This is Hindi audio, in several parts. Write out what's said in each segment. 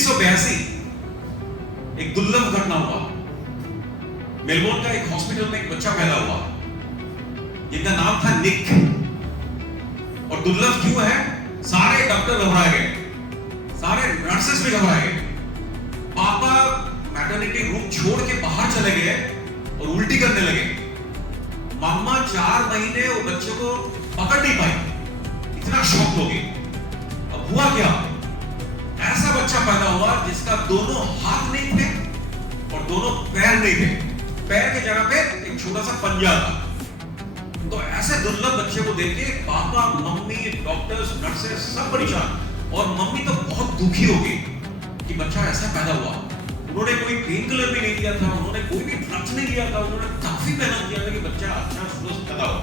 1982 एक दुर्लभ घटना हुआ। मेलबोर्न का एक हॉस्पिटल में एक बच्चा पैदा हुआ जिनका नाम था निक। और दुर्लभ क्यों है? सारे डॉक्टर घबरा गए, सारे नर्सेस भी घबरा गए। पापा मैटरनिटी रूम छोड़ के बाहर चले गए और उल्टी करने लगे। मम्मा 4 महीने वो बच्चे को पकड़ नहीं पाई, इतना शॉक हो गई। अब हुआ क्या? ऐसा बच्चा पैदा हुआ जिसका दोनों हाथ नहीं थे और दोनों पैर नहीं थे, पैर की जगह पे एक छोटा सा पंजा था। तो ऐसे दुर्लभ बच्चे को देख के पापा, मम्मी, डॉक्टर्स, नर्सेस सब परेशान। और मम्मी तो बहुत दुखी हो गई कि बच्चा ऐसा पैदा हुआ। उन्होंने कोई पेन किलर भी नहीं दिया था, उन्होंने कोई भी ड्रग्स नहीं दिया था, उन्होंने काफी मेहनत किया था कि बच्चा अच्छा स्वस्थ पैदा हो।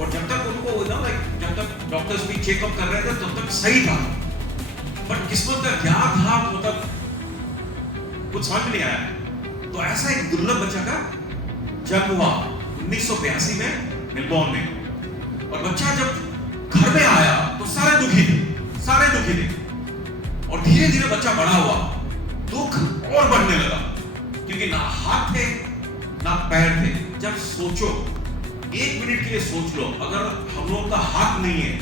और जब तक उनको जब तक डॉक्टर्स भी चेकअप कर रहे थे तब तक सही था। बट किस्मत का क्या था मतलब कुछ समझ नहीं आया। तो ऐसा एक दुर्लभ बच्चा का जन्म हुआ 1982 में मेलबोर्न में। और बच्चा जब घर में आया तो सारे दुखी थे। और धीरे धीरे बच्चा बड़ा हुआ, दुख और बढ़ने लगा क्योंकि ना हाथ थे ना पैर थे। जब सोचो, 1 मिनट के लिए सोच लो, अगर हम लोगों का हाथ नहीं है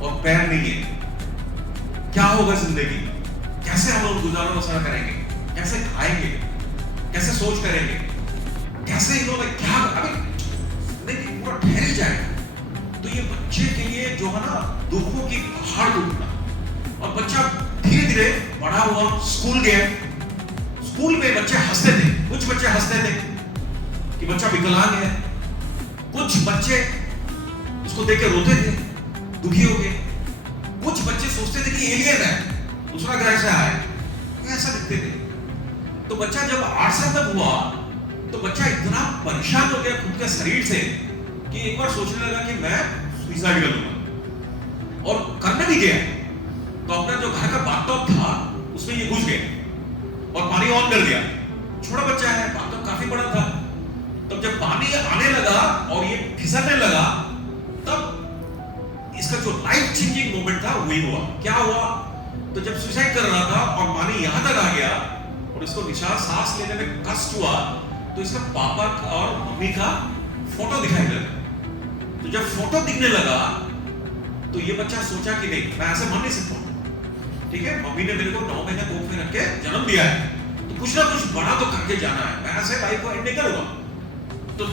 और पैर नहीं है, क्या होगा जिंदगी? कैसे हम लोग गुजारा बसर करेंगे? कैसे खाएंगे? कैसे सोच करेंगे? कैसे इन लोगों क्या जिंदगी पूरा ठहर जाएगा। तो ये बच्चे के लिए जो है ना दुखों की पहाड़ टूटना। और बच्चा धीरे धीरे बड़ा हुआ, स्कूल गया। स्कूल में बच्चे हंसते थे, कुछ बच्चे हंसते थे कि बच्चा विकलांग है, कुछ बच्चे उसको देख के रोते थे, दुखी हो गए। कुछ बच्चे सोचते थे कि एलियन है, दूसरा ग्रह से आया है, ऐसा दिखते थे। तो बच्चा जब 8 साल तक हुआ तो बच्चा इतना परेशान हो गया खुद के शरीर से कि एक बार सोचने लगा कि मैं सुसाइड कर लूंगा। और करने भी गया तो अपना जो घर का बाथटब था उसमें ये घुस गया और पानी ऑन कर दिया। छोटा बच्चा है, बाथटब काफी बड़ा था। तब जब पानी आने लगा और ये फिसलने लगा तब इसका जो लाइफ चेंजिंग मोमेंट था वही हुआ। क्या हुआ? तो जब सुसाइड कर रहा था और पानी यहां तक आ गया और इसको निशान सांस लेने में कष्ट हुआ तो इसका पापा और मम्मी का फोटो दिखाई लगा। तो जब फोटो दिखने लगा तो ये बच्चा सोचा कि नहीं, मैं ऐसे मर नहीं सकता। ठीक है, मम्मी ने मेरे को 9 महीने कोख में रख के जन्म दिया है तो कुछ ना कुछ बड़ा तो करके जाना है, मैं ऐसे लाइफ को एंड नहीं करूंगा। तो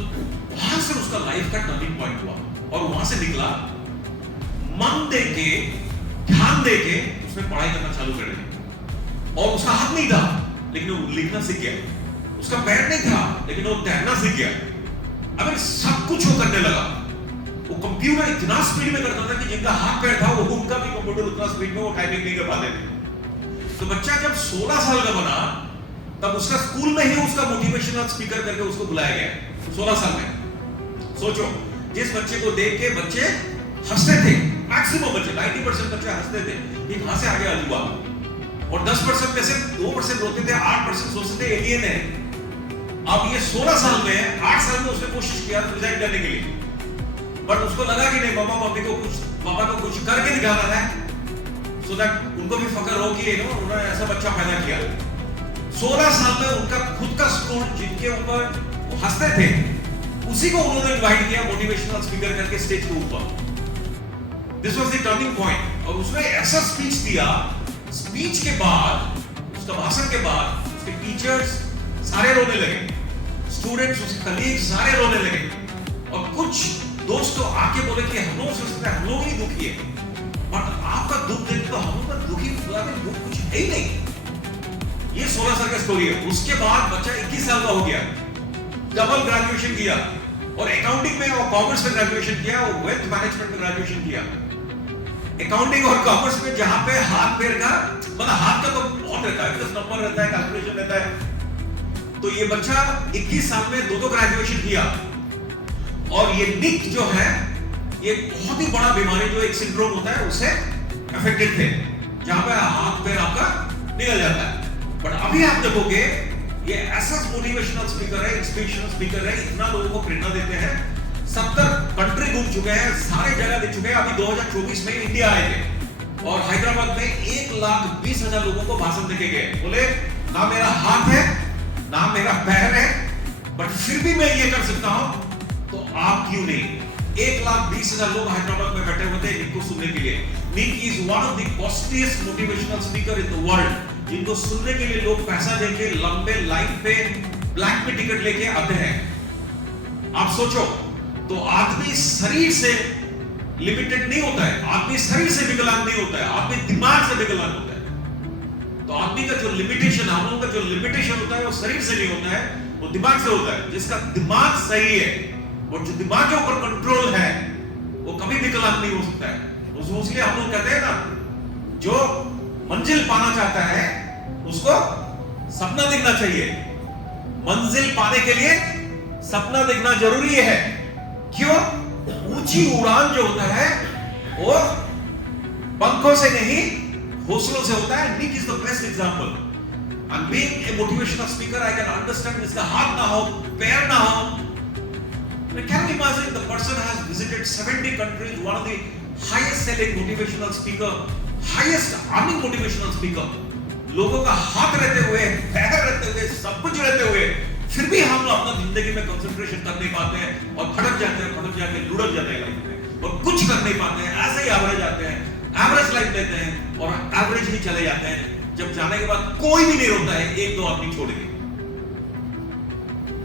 वहां से उसका लाइफ का टर्निंग पॉइंट हुआ और वहां से निकला, मन दे के, ध्यान दे के उसने पढ़ाई करना चालू कर दी। और उसका हाथ नहीं था लेकिन वो लिखना सीख गया, उसका पैर नहीं था लेकिन वो तैरना सीख गया। अब सब कुछ वो करने लगा। वो कंप्यूटर इतना स्पीड में करता था कि जिनका हाथ पैर था वो उनका भी कंप्यूटर उतना स्पीड में वो टाइपिंग नहीं कर पाते थे। तो बच्चा जब 16 साल का बना तब उसका स्कूल में ही उसका मोटिवेशनल स्पीकर करके उसको बुलाया गया 16 साल में। सोचो, जिस बच्चे को देख के बच्चे हंसते थे, मैक्सिमम बच्चे 90% बच्चे हंसते थे कि कहां से आ गया अजूबा, और 10% में से 2% रोते थे, 8% सोचते थे एलियन है। अब ये 16 साल में 8 साल में उसने कोशिश किया सुसाइड करने के लिए, बट उसको लगा कि नहीं, पापा को कुछ करके दिखाना है सो दैट उनको भी फख्र हो कि उन्होंने ऐसा बच्चा पैदा किया। 16 साल में उनका खुद का स्कूल जिनके ऊपर वो हंसते थे उसी को उन्होंने इनवाइट किया मोटिवेशनल स्पीकर करके स्टेज के ऊपर। This was the turning point. और उसने ऐसा स्पीच दिया, स्पीच के बाद, उसका भाषण के बाद उसके टीचर्स सारे रोने लगे, स्टूडेंट्स, उसके कलीग्स सारे रोने लगे। और कुछ दोस्त तो आके बोले कि हम लोग सोचते हैं हम लोग ही दुखी है, बट आपका दुख देख तो हम लोग दुखी दुख कुछ है ही नहीं। ये 16 साल का स्टोरी है। उसके बाद बच्चा 21 साल का हो गया, डबल ग्रेजुएशन किया और अकाउंटिंग में और कॉमर्स में ग्रेजुएशन किया और वेल्थ मैनेजमेंट में ग्रेजुएशन किया। अकाउंटिंग और कॉमर्स में जहां पे हाथ पैर का मतलब हाथ का तो बहुत रहता है, 10 नंबर रहता है, कैलकुलेशन रहता है। तो ये बच्चा 21 साल में 2 ग्रेजुएशन किया। और ये निक जो है ये बहुत ही बड़ा बीमारी जो एक सिंड्रोम होता है उससे अफेक्टेड थे, जहां पे हाथ पैर आपका निकल जाता है। बट अभी आप देखोगे ये ऐसा मोटिवेशनल स्पीकर है, इंस्पिरेशनल स्पीकर है, इतना लोगों को प्रेरणा देते हैं। 70 कंट्री घूम चुके हैं, सारे जगह दे चुके हैं। अभी 2024 में इंडिया आए थे और हैदराबाद में 1,20,000 लोगों को भाषण देके गए। बोले ना मेरा हाथ है ना मेरा पैर है, बट फिर भी मैं ये कर सकता हूं, तो आप क्यों नहीं? 1,20,000 लोग हैदराबाद में बैठे हुए थे इनको सुनने के लिए। Nick is one of the costliest motivational speaker in the world, जिनको सुनने के लिए लोग पैसा देके लंबे लाइन पे ब्लैक में टिकट लेके आते हैं। आप सोचो, तो आदमी शरीर से लिमिटेड नहीं होता है, आदमी शरीर से विकलांग नहीं होता है, आदमी दिमाग से विकलांग होता है। तो आदमी का जो लिमिटेशन, हम लोगों का जो लिमिटेशन होता है वो शरीर से नहीं होता है, वो दिमाग से होता है। जिसका दिमाग सही है और जो दिमाग के ऊपर कंट्रोल है वो कभी विकलांग नहीं हो सकता है। इसलिए हम लोग कहते हैं ना, जो मंजिल पाना चाहता है उसको सपना देखना चाहिए। मंजिल पाने के लिए सपना देखना जरूरी है। क्यों? ऊंची उड़ान जो होता है वो पंखों से नहीं हौसलों से होता है। Nick is the best example. And being a motivational speaker, I can understand इसका हाथ ना हो, पैर ना हो। Can you imagine the person has visited 70 countries, one of the highest selling motivational speaker, highest earning motivational speaker. लोगों का हाथ रहते हुए, पैर रहते हुए, सब कुछ रहते हुए, फिर भी हम अपना जिंदगी में कंसंट्रेशन कर नहीं पाते हैं और भटक जाते हैं, लुढ़क जाते हैं लाइफ में और कुछ कर नहीं पाते हैं। ऐसे ही एवरेज आते हैं, एवरेज लाइफ लेते हैं और एवरेज ही चले जाते हैं। जब जाने के बाद कोई भी नहीं रोता है, एक दो आदमी छोड़ के।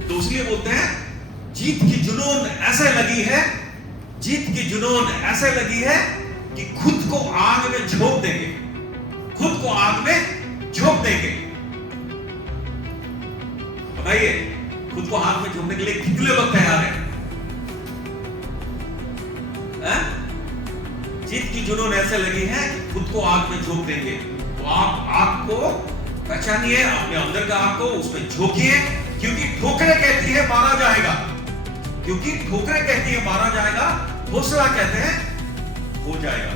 तो इसलिए बोलते हैं जीत की जुनून ऐसे लगी है, जीत की जुनून ऐसे लगी है कि खुद को आग में झोंक देंगे, खुद को आग में झोंक देंगे। बताइए, खुद को आग में झोंकने के लिए कितने लोग तैयार हैं? जीत की जुनून ऐसे लगी है कि खुद को आग में झोंक देंगे। तो आप आग को पहचानिए, अपने अंदर का आग को उसमें झोंकिए, क्योंकि ठोकरें कहती है मारा जाएगा, क्योंकि ठोकरें कहती है मारा जाएगा, हौसला कहते हैं हो जाएगा।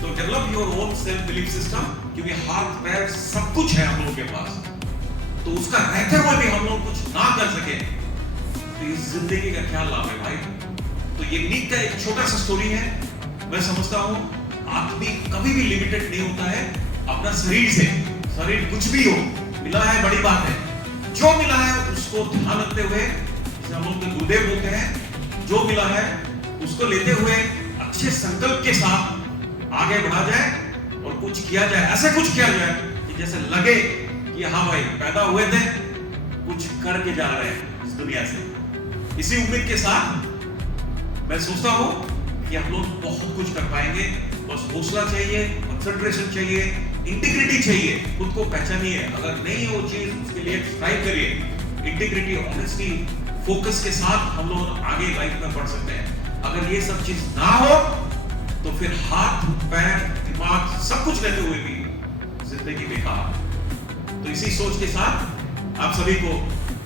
तो develop your own self belief system, क्योंकि हाथ पैर सब कुछ है हम लोगों के पास, तो उसका रहते हुए भी हम लोग कुछ ना कर सके तो इस जिंदगी का क्या लाभ है भाई? तो ये निक का एक छोटा सा स्टोरी है। मैं समझता हूं आदमी कभी भी लिमिटेड नहीं होता है अपना शरीर से। शरीर कुछ भी हो, मिला है बड़ी बात है, जो मिला है उसको ध्यान रखते हुए, जैसे हम लोग गुरुदेव बोलते हैं, जो मिला है उसको लेते हुए अच्छे संकल्प के साथ आगे बढ़ा जाए और कुछ किया जाए। ऐसे कुछ किया जाए कि जैसे लगे कि हाँ भाई पैदा हुए थे, कुछ करके जा रहे हैं इस दुनिया से। इसी उम्मीद के साथ मैं सोचता हूं कि हम लोग बहुत कुछ कर पाएंगे। बस हौसला चाहिए, कंसंट्रेशन चाहिए, इंटीग्रिटी चाहिए, खुद को पहचानिए। अगर नहीं है वो चीज, उसके लिए स्ट्राइव करिए। इंटीग्रिटी, ऑनेस्टी, फोकस के साथ हम लोग आगे लाइफ में बढ़ सकते हैं। अगर ये सब चीज ना हो तो फिर हाथ पैर दिमाग सब कुछ रहते हुए भी जिंदगी बेकार। तो इसी सोच के साथ आप सभी को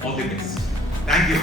all the best. Thank you.